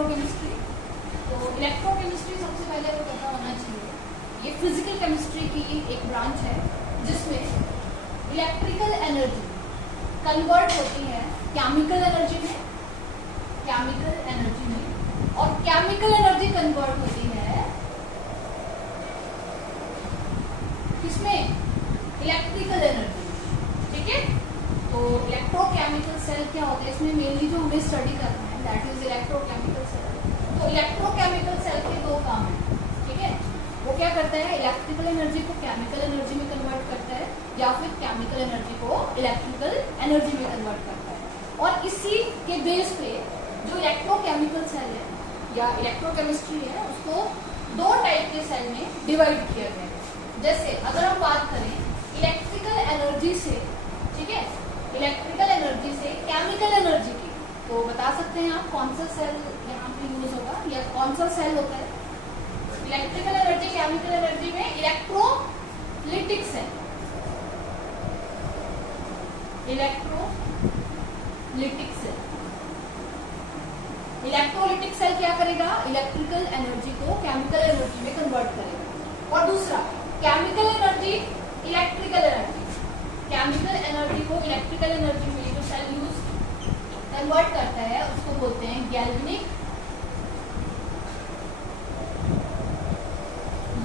Electrochemistry. तो electrochemistry सबसे पहले तो पता होना चाहिए, ये फिजिकल केमिस्ट्री की एक ब्रांच है जिसमें इलेक्ट्रिकल एनर्जी कन्वर्ट होती है केमिकल एनर्जी में, और केमिकल एनर्जी कन्वर्ट होती है किसमें, इलेक्ट्रिकल एनर्जी। ठीक है, तो इलेक्ट्रोकेमिकल सेल क्या होता है, इसमें मेनली जो हमें स्टडी करना है दैट इज इलेक्ट्रोकेमिकल सेल। तो इलेक्ट्रोकेमिकल सेल के दो काम है। ठीक है, वो क्या करता है, इलेक्ट्रिकल एनर्जी को केमिकल एनर्जी में कन्वर्ट करता है या फिर केमिकल एनर्जी को इलेक्ट्रिकल एनर्जी में कन्वर्ट करता है। और इसी के बेस पे जो इलेक्ट्रोकेमिकल सेल है या इलेक्ट्रोकेमिस्ट्री है उसको दो टाइप के सेल में डिवाइड किया गया है। जैसे अगर हम बात करें इलेक्ट्रिकल एनर्जी से, ठीक है, इलेक्ट्रिकल एनर्जी से केमिकल एनर्जी की, तो बता सकते हैं आप कौन सा सेल यहाँ पे यूज होगा या कौन सा सेल होता है इलेक्ट्रिकल एनर्जी केमिकल एनर्जी में, electrolytic cell. Electrolytic cell, electrolytic cell क्या करेगा, इलेक्ट्रिकल एनर्जी को केमिकल एनर्जी में कन्वर्ट करेगा। और दूसरा chemical energy electrical energy, chemical energy को इलेक्ट्रिकल एनर्जी में जो सेल यूज कन्वर्ट करता है उसको बोलते हैं गैल्वेनिक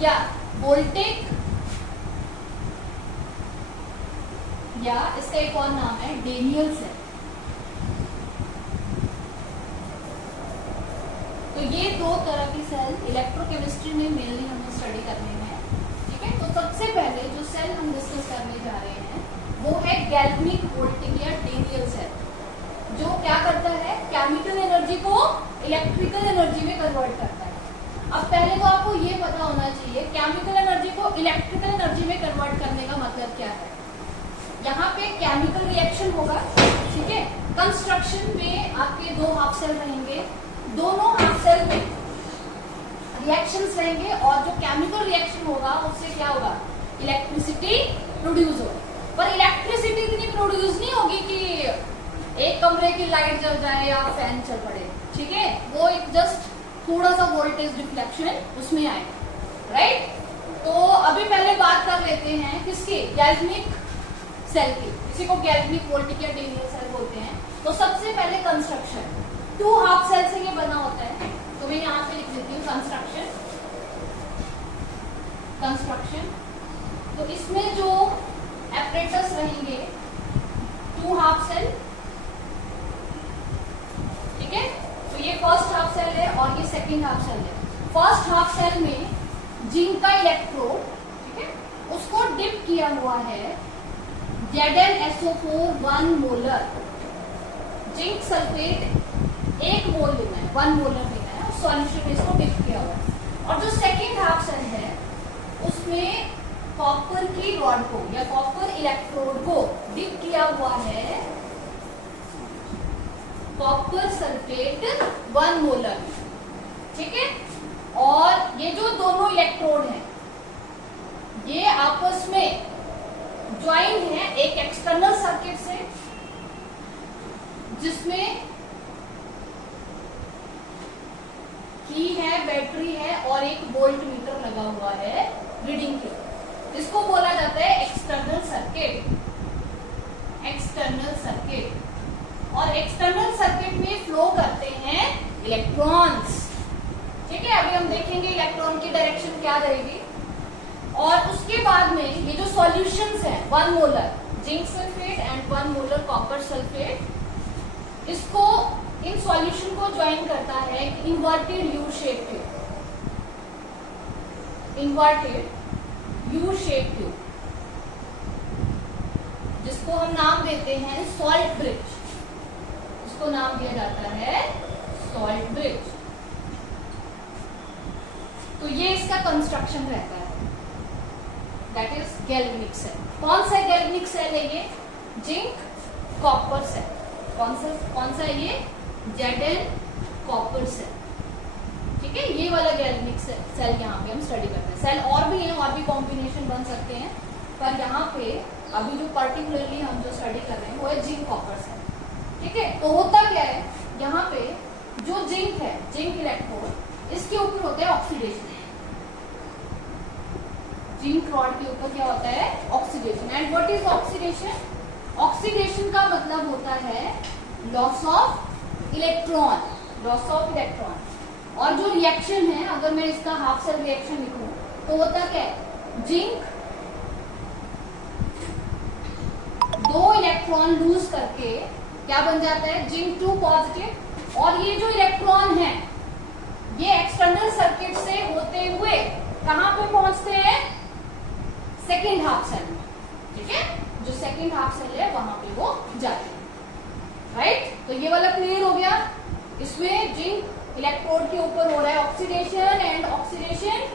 या वोल्टेक, या इसका एक और नाम है डेनियल सेल। तो ये दो तरह की सेल इलेक्ट्रोकेमिस्ट्री में मेनली हमें स्टडी करने हैं। ठीक है, तो सबसे पहले जो सेल हम डिस्कस करने जा रहे हैं वो है गैल्वेनिक वोल्टेक या डेनियल सेल, जो क्या करता है, केमिकल एनर्जी को इलेक्ट्रिकल एनर्जी में कन्वर्ट करता है। अब पहले तो आपको ये पता होना चाहिए केमिकल एनर्जी को इलेक्ट्रिकल एनर्जी में कन्वर्ट करने का मतलब क्या है। यहाँ पे केमिकल रिएक्शन होगा, ठीक है, कंस्ट्रक्शन में आपके दो हाफ सेल रहेंगे, दोनों हाफ सेल में रिएक्शंस रहेंगे और जो केमिकल रिएक्शन होगा उससे क्या होगा, इलेक्ट्रिसिटी प्रोड्यूस होगा। पर इलेक्ट्रिसिटी इतनी प्रोड्यूस नहीं होगी कि एक कमरे की लाइट जल जाए या फैन चल पड़े। ठीक है, वो एक जस्ट थोड़ा सा वोल्टेज रिफ्लेक्शन उसमें आएगा, राइट। तो अभी पहले बात कर लेते हैं किसकी, गैल्वेनिक सेल की। इसी को गैल्वेनिक वोल्टेक या डेनियल सेल बोलते हैं। तो सबसे पहले कंस्ट्रक्शन, टू हाफ सेल से ये बना होता है, तो मैं यहाँ पे लिख देती हूँ कंस्ट्रक्शन। तो इसमें जो एपरेटस रहेंगे टू हाफ सेल, ठीक है, तो ये फर्स्ट हाफ सेल है और ये सेकंड हाफ सेल है। फर्स्ट हाफ सेल में जिंक का इलेक्ट्रोड, ठीक है, उसको डिप किया हुआ है ZnSO4 1 मोलर जिंक सल्फेट 1 मोल लेना है, 1 मोलर लेना है, सॉल्यूशन में इसको डिप किया हुआ है। और जो सेकंड हाफ सेल है उसमें कॉपर की रॉड को या कॉपर इलेक्ट्रोड को डिप किया हुआ है कॉपर सल्फेट 1 मोलर, ठीक है। और ये जो दोनों इलेक्ट्रोड हैं ये आपस में ज्वाइन है एक एक्सटर्नल सर्किट से, जिसमें की है, बैटरी है और एक वोल्ट मीटर लगा हुआ है रीडिंग के। इसको बोला जाता है एक्सटर्नल सर्किट। एक्सटर्नल सर्किट, और एक्सटर्नल सर्किट में फ्लो करते हैं इलेक्ट्रॉन्स, ठीक है। अभी हम देखेंगे इलेक्ट्रॉन की डायरेक्शन क्या रहेगी। और उसके बाद में ये जो सॉल्यूशंस हैं 1 molar zinc sulphate and 1 molar copper sulphate, इसको इन सॉल्यूशन को ज्वाइन करता है inverted U shape tube, inverted U shape tube, जिसको हम नाम देते हैं सॉल्ट ब्रिज। इसको नाम दिया जाता है सॉल्ट ब्रिज। तो ये इसका कंस्ट्रक्शन रहता है, दैट इज गैल्वेनिक सेल। कौन सा गैल्वेनिक सेल है ये, जिंक कॉपर सेल। कौन सा है ये, Zn कॉपर सेल, ठीक है। ये वाला गैल्वेनिक सेल यहाँ पे हम स्टडी करते हैं। सेल और भी हैं, और भी कॉम्बिनेशन बन सकते हैं, पर यहाँ पे अभी जो पर्टिकुलरली हम जो स्टडी कर रहे हैं वो है जिंक कॉपर सेल, ठीक है। तो होता क्या है, यहाँ पे जो जिंक है, जिंक इलेक्ट्रोड, इसके ऊपर होता है ऑक्सीडेशन। जिंक रॉड के ऊपर क्या होता है? Oxidation. And what is oxidation? Oxidation का मतलब होता है loss of electron, loss of electron. और जो रिएक्शन है, अगर मैं इसका हाफ सेल रिएक्शन लिखूं तो होता क्या है? जिंक 2 इलेक्ट्रॉन लूज करके क्या बन जाता है? Zinc 2 positive. और ये जो इलेक्ट्रॉन है ये एक्सटर्नल सर्किट से होते हुए कहां पे पहुंचते हैं? सेकेंड हाफ सेल में। ठीक है, जो सेकेंड हाफ सेल है वहां पे वो जाते हैं। राइट, तो ये वाला क्लियर हो गया। इसमें जिंक इलेक्ट्रोड के ऊपर हो रहा है ऑक्सीडेशन, एंड ऑक्सीडेशन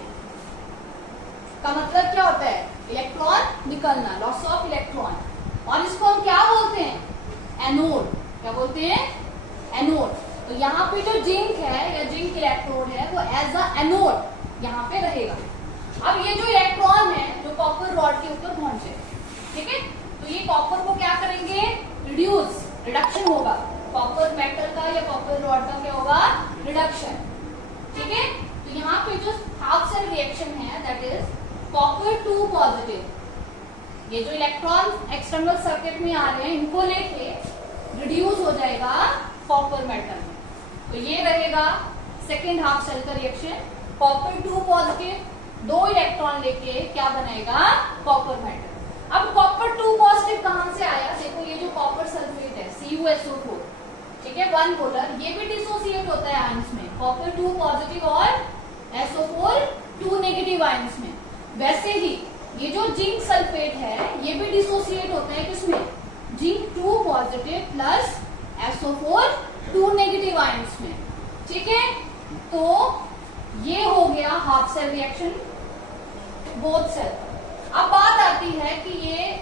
का मतलब क्या होता है? इलेक्ट्रॉन निकलना, लॉस ऑफ इलेक्ट्रॉन। और इसको हम क्या बोलते हैं? एनोड। क्या बोलते हैं? एनोड। तो यहाँ पे जो जिंक है या जिंक इलेक्ट्रोड है वो एज अ एनोड यहाँ पे रहेगा। अब ये जो इलेक्ट्रॉन है जो कॉपर रॉड के ऊपर पहुंचे, ठीक है, तो ये कॉपर को क्या करेंगे? रिड्यूस, रिडक्शन होगा। कॉपर मेटल का या कॉपर रॉड का क्या होगा? रिडक्शन। ठीक है, तो यहाँ पे जो हाफ सेल रिएक्शन है दैट इज कॉपर 2 पॉजिटिव। ये जो इलेक्ट्रॉन एक्सटर्नल सर्किट में आ रहे हैं इनको लेके रिड्यूस हो जाएगा कॉपर मेटल में। तो ये रहेगा सेकेंड हाफ सेल का रिएक्शन। कॉपर 2 पॉजिटिव 2 इलेक्ट्रॉन लेके क्या बनाएगा? Copper metal. अब कॉपर 2 पॉजिटिव कहां से आया? देखो ये जो कॉपर सल्फेट है CuSO4, ठीक है, 1 पोलर, ये भी डिसोसिएट होता है आयंस में, कॉपर 2 पॉजिटिव और SO4 2 नेगेटिव आयंस में। वैसे ही ये जो जिंक सल्फेट है ये भी डिसोसिएट होता है किसमें? Zinc 2 positive plus SO4 2 negative ions में। ठीक है, तो ये हो गया half cell reaction both cell. अब बात आती है कि ये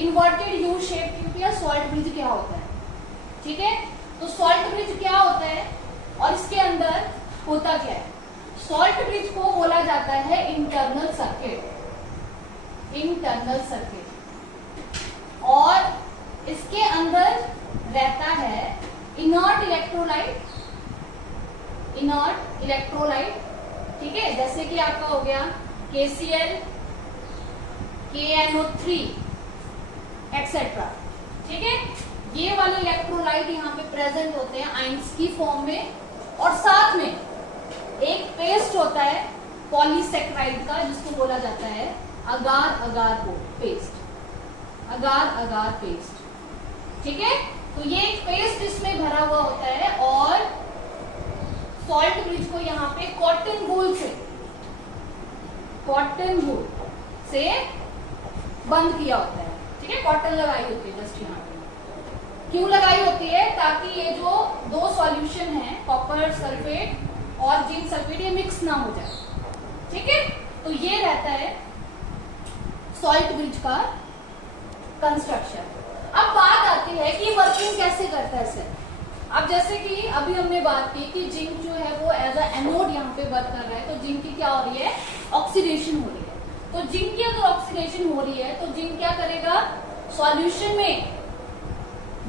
इन्वर्टेड यू शेप ट्यूब या सॉल्ट ब्रिज क्या होता है। ठीक है, तो सॉल्ट ब्रिज क्या होता है और इसके अंदर होता क्या है? सॉल्ट ब्रिज को बोला जाता है इंटरनल सर्किट, इंटरनल सर्किट। और इसके अंदर रहता है इनर्ट इलेक्ट्रोलाइट, इनर्ट इलेक्ट्रोलाइट। ठीक है, जैसे कि आपका हो गया KCl, KNO3 एक्सेट्रा। ठीक है, ये वाले इलेक्ट्रोलाइट यहाँ पे प्रेजेंट होते हैं आयंस की फॉर्म में। और साथ में एक पेस्ट होता है पॉलीसेक्राइड का जिसको बोला जाता है अगार अगार पेस्ट, अगार अगार पेस्ट। ठीक है, तो ये एक पेस्ट इसमें भरा हुआ होता है और सॉल्ट ब्रिज को यहाँ पे कॉटन वूल से, कॉटन वूल से बंद किया होता है। ठीक है, कॉटन लगाई होती है जस्ट यहाँ पे। क्यों लगाई होती है? ताकि ये जो 2 सॉल्यूशन है कॉपर सल्फेट और जिंक सल्फेट ये मिक्स ना हो जाए। ठीक है, तो ये रहता है सॉल्ट ब्रिज का कंस्ट्रक्शन। अब बात आती है कि वर्किंग कैसे करता है सर। अब जैसे कि अभी हमने बात की कि जिंक जो है वो एज अ एनोड यहाँ पे वर्क कर रहा है, तो जिंक की क्या हो रही है? ऑक्सीडेशन हो रही है। तो जिंक की अगर ऑक्सीडेशन हो रही है तो जिंक क्या करेगा? सॉल्यूशन में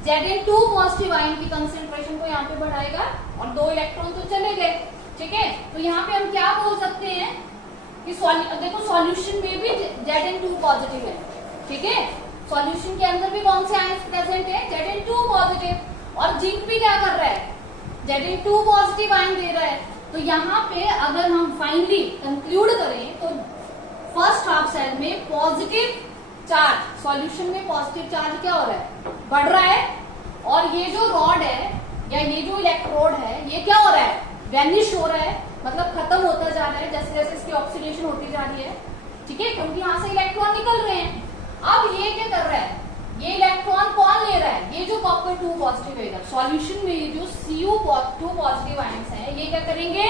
Zn2 पॉजिटिव आयन की कंसेंट्रेशन को यहाँ पे बढ़ाएगा और 2 इलेक्ट्रॉन तो चले गए। ठीक है, तो यहाँ पे हम क्या बोल सकते हैं कि देखो सॉल्यूशन में भी Zn2 पॉजिटिव है। ठीक है, सॉल्यूशन के अंदर भी कौन से आयन प्रेजेंट है? Zn2 positive. और जिंक भी क्या कर रहा है? Zn2 पॉजिटिव आयन दे रहा है। तो यहाँ पे अगर हम फाइनली कंक्लूड करें तो फर्स्ट हाफ सेल में पॉजिटिव चार्ज, सॉल्यूशन में पॉजिटिव चार्ज क्या हो रहा है? बढ़ रहा है। और ये जो रॉड है या ये जो इलेक्ट्रोड है ये क्या हो रहा है? वैनिश हो रहा है, मतलब खत्म होता जा रहा है जैसे जैसे इसकी ऑक्सीडेशन होती जा रही है। ठीक है, क्योंकि यहाँ से इलेक्ट्रॉन निकल रहे हैं। अब ये क्या कर रहा है? ये इलेक्ट्रॉन कौन ले रहा है? ये जो कॉपर 2 पॉजिटिव है सॉल्यूशन में, ये जो Cu2 पॉजिटिव आयंस है ये क्या करेंगे?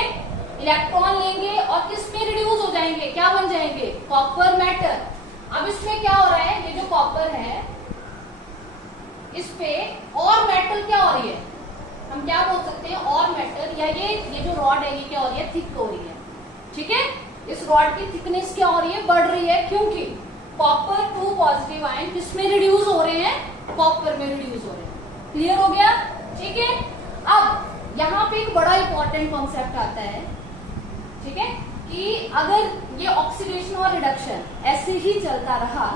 इलेक्ट्रॉन लेंगे और किस में रिड्यूस हो जाएंगे? क्या बन जाएंगे? Copper metal. अब इसमें क्या हो रहा है? ये जो कॉपर है इस पे और मेटल क्या हो रही है? हम क्या बोल सकते हैं? और मेटल या ये जो रॉड है ये क्या हो रही है? थिक हो रही है। ठीक है, इस रॉड की थिकनेस क्या हो रही है? बढ़ रही है। क्योंकि कॉपर 2 पॉजिटिव आयन किसमें रिड्यूस हो रहे हैं? कॉपर में रिड्यूस हो रहे हैं। क्लियर हो गया? ठीक है, अब यहाँ पे एक बड़ा इंपॉर्टेंट कॉन्सेप्ट आता है, ठीक है, कि अगर ये ऑक्सीडेशन और रिडक्शन ऐसे ही चलता रहा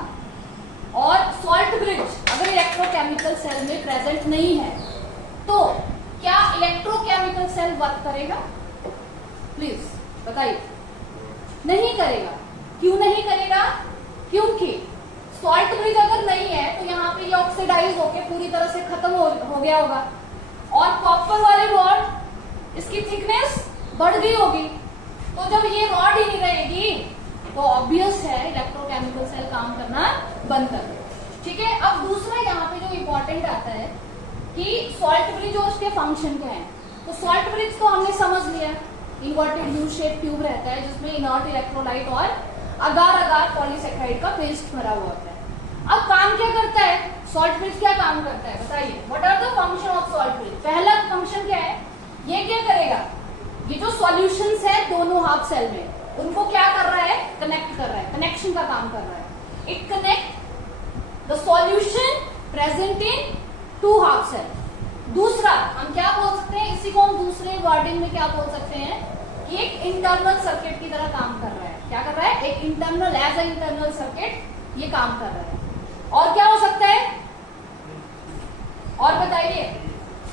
और सॉल्ट ब्रिज अगर इलेक्ट्रोकेमिकल सेल में प्रेजेंट नहीं है तो क्या इलेक्ट्रोकेमिकल सेल वर्क करेगा? प्लीज बताइए। नहीं करेगा। क्यों नहीं करेगा? क्योंकि सॉल्ट ब्रिज अगर नहीं है तो यहाँ पे ये ऑक्सीडाइज होके पूरी तरह से खत्म हो गया होगा और कॉपर वाली रॉड इसकी थिकनेस बढ़ गई होगी। तो जब ये रॉड ही नहीं रहेगी तो ऑब्वियस है इलेक्ट्रोकेमिकल सेल काम करना बंद कर देगा। ठीक है, अब दूसरा यहाँ पे जो इम्पोर्टेंट आता है कि सॉल्ट ब्रिज और उसके फंक्शन क्या है। तो सॉल्ट ब्रिज तो हमने समझ लिया, इन्वर्टेड यू शेप ट्यूब रहता है जिसमें इनर्ट इलेक्ट्रोलाइट और अगार अगार पॉलीसेक्राइड का पेस्ट भरा हुआ होता है। अब काम क्या करता है सॉल्ट ब्रिज? क्या काम करता है बताइए? What are the function of salt bridge? पहला फंक्शन क्या है? ये क्या करेगा? ये जो सॉल्यूशंस है दोनों हाफ सेल में उनको क्या कर रहा है? कनेक्ट कर रहा है, कनेक्शन का काम कर रहा है। It connect the solution present in two half cell. दूसरा हम क्या बोल सकते हैं, इसी को हम दूसरे वर्डिंग में क्या बोल सकते हैं कि एक इंटरनल सर्किट की तरह काम कर रहा है। क्या कर रहा है? एक internal, as a internal circuit ये काम कर रहा है। और क्या हो सकता है और बताइए?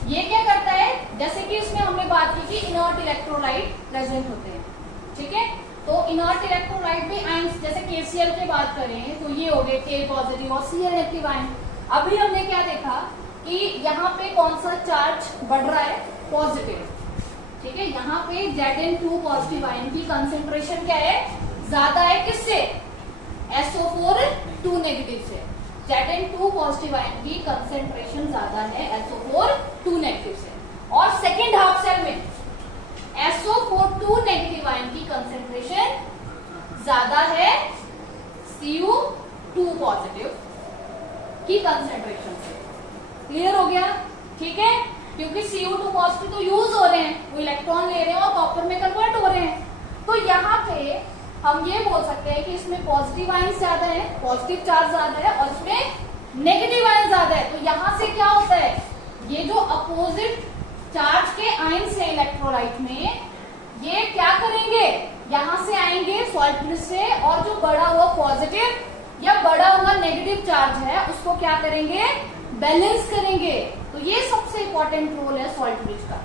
ये क्या करता है, जैसे कि इसमें हमने बात की कि इनर्ट इलेक्ट्रोलाइट प्रेजेंट होते हैं, ठीक है, तो इनर्ट इलेक्ट्रोलाइट भी आयंस, जैसे केसीएल की बात करें तो ये हो गए के पॉजिटिव और सीएल नेगेटिव आयन। अभी हमने क्या देखा कि यहाँ पे कौन सा चार्ज बढ़ रहा है? पॉजिटिव, ठीक है, यहाँ पे Zn2 पॉजिटिव आयन की कंसेंट्रेशन क्या है? ज्यादा है किससे? SO4 2 नेगेटिव से। Zn2 पॉजिटिव आयन की कंसेंट्रेशन ज्यादा है SO4 2 नेगेटिव से। और सेकेंड हाफ सेल में SO4 2 नेगेटिव आयन की कंसेंट्रेशन ज्यादा है Cu2 पॉजिटिव की कंसेंट्रेशन से। क्लियर हो गया? ठीक है, क्योंकि Cu2 पॉजिटिव तो यूज हो रहे हैं, वो इलेक्ट्रॉन ले रहे हैं और कॉपर में कन्वर्ट हो रहे हैं। तो यहाँ पे हम ये बोल सकते हैं कि इसमें पॉजिटिव आयन ज्यादा है, पॉजिटिव चार्ज ज्यादा है और इसमें नेगेटिव आयन ज्यादा है। तो यहाँ से क्या होता है, ये जो अपोजिट चार्ज के आयन से इलेक्ट्रोलाइट में ये क्या करेंगे, यहाँ से आएंगे सॉल्ट ब्रिज से और जो बड़ा हुआ पॉजिटिव या बड़ा हुआ नेगेटिव चार्ज है उसको क्या करेंगे? बैलेंस करेंगे। तो ये सबसे इंपॉर्टेंट रोल है सॉल्ट ब्रिज का,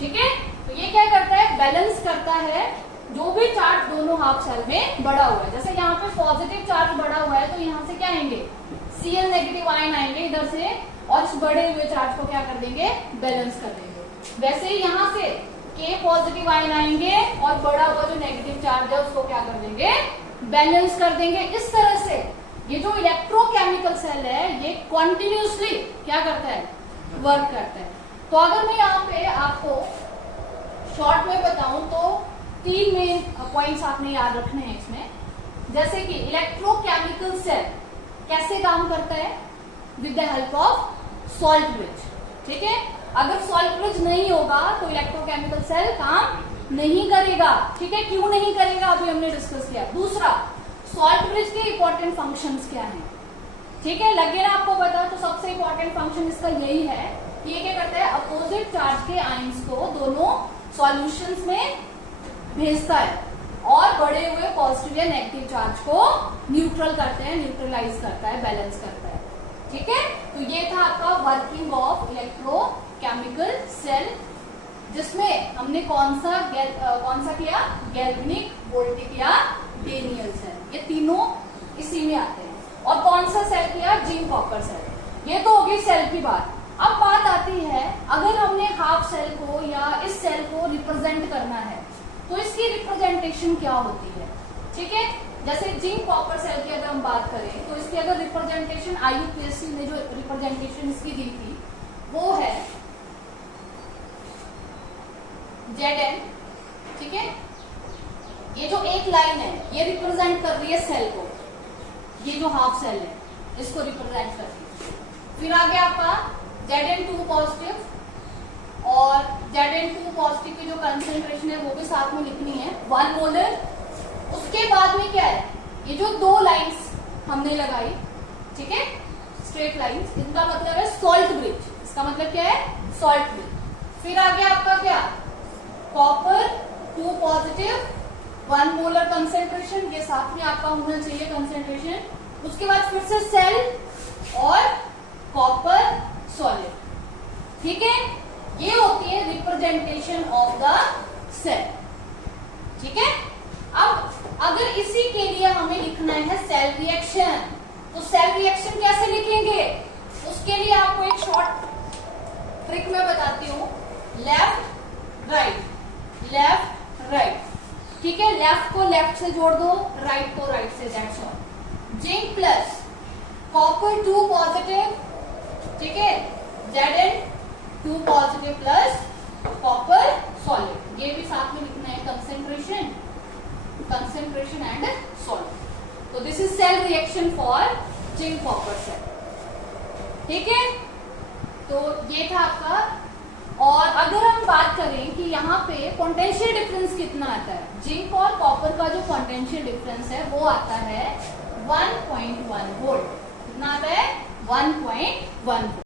ठीक है। तो ये क्या करता है? बैलेंस करता है जो भी चार्ज दोनों हाफ सेल में बढ़ा हुआ है। जैसे यहाँ पे पॉजिटिव चार्ज बढ़ा हुआ है तो यहाँ से क्या आएंगे? Cl नेगेटिव आयन आएंगे इधर से और इस बढ़े हुए चार्ज को क्या कर देंगे? बैलेंस कर देंगे। वैसे ही यहाँ से K पॉजिटिव आयन आएंगे और बड़ा हुआ जो नेगेटिव चार्ज है उसको क्या कर देंगे? बैलेंस कर देंगे। इस तरह से ये जो इलेक्ट्रोकेमिकल सेल है ये कॉन्टिन्यूसली क्या करता है? वर्क करता है। तो अगर मैं यहाँ पे आपको शॉर्ट में बताऊं तो 3 मेन पॉइंट्स आपने याद रखने हैं इसमें। जैसे कि इलेक्ट्रोकेमिकल सेल कैसे काम करता है? With the help of salt bridge, ठीक है। अगर सॉल्ट ब्रिज नहीं होगा तो इलेक्ट्रोकेमिकल सेल काम नहीं करेगा, ठीक है। क्यों नहीं करेगा अभी हमने डिस्कस किया। दूसरा, सॉल्ट ब्रिज के इंपॉर्टेंट फंक्शंस क्या हैं, ठीक है, लगे ना आपको पता। तो सबसे इंपॉर्टेंट फंक्शन इसका यही है कि ये क्या करता है? अपोजिट चार्ज के आयंस को दोनों सॉल्यूशंस में भेजता है और बड़े हुए पॉजिटिव या नेगेटिव चार्ज को न्यूट्रल करते हैं, न्यूट्रलाइज करता है, बैलेंस करता है, ठीक है। तो ये था आपका वर्किंग ऑफ इलेक्ट्रोकेमिकल सेल, जिसमें हमने कौन सा किया? गैल्वेनिक, वोल्टिक या डेनियल सेल, ये तीनों इसी में आते हैं। और कौन सा सेल किया? Zinc copper cell. ये तो होगी सेल की बात। अब बात आती है अगर हमने हाफ सेल को या इस सेल को रिप्रेजेंट करना है तो इसकी रिप्रेजेंटेशन क्या होती है, ठीक है। जैसे जिंक कॉपर सेल की अगर हम बात करें तो इसकी अगर रिप्रेजेंटेशन IUPAC ने जो रिप्रेजेंटेशन इसकी दी थी वो है Zn, ठीक है। ये जो एक लाइन है ये रिप्रेजेंट कर रही है सेल को, ये जो हाफ सेल है इसको रिप्रेजेंट कर रही है। फिर आगे आपका Zn2 पॉजिटिव और Zn2 पॉजिटिव की जो कंसेंट्रेशन है वो भी साथ में लिखनी है, 1 मोलर। उसके बाद में क्या है? ये जो 2 लाइंस हमने लगाई, ठीक है, स्ट्रेट लाइंस, इनका मतलब है सॉल्ट ब्रिज। इसका मतलब क्या है? Salt bridge. फिर आ गया आपका क्या, कॉपर 2 पॉजिटिव 1 मोलर कंसेंट्रेशन, ये साथ में आपका होना चाहिए कंसेंट्रेशन। उसके बाद फिर से सेल और कॉपर सॉलिड, ठीक है। ये होती है रिप्रेजेंटेशन ऑफ द सेल, ठीक है। अब अगर इसी के लिए हमें लिखना है सेल रिएक्शन, तो सेल रिएक्शन कैसे लिखेंगे, उसके लिए आपको एक शॉर्ट ट्रिक मैं बताती हूँ। लेफ्ट राइट, ठीक है। लेफ्ट को लेफ्ट से जोड़ दो, राइट को राइट से, that's all. Zinc plus copper 2 positive, ठीक है, Zn 2 positive plus copper solid, ये भी साथ में लिखना है कंसेंट्रेशन एंड सॉलिड। तो this is cell reaction for zinc copper cell, ठीक है। तो ये था आपका। और अगर हम बात करें कि यहाँ पे पोटेंशियल डिफरेंस कितना आता है, जिंक और कॉपर का जो पोटेंशियल डिफरेंस है वो आता है 1.1 वोल्ट। कितना आता है, 1.1 वोल्ट।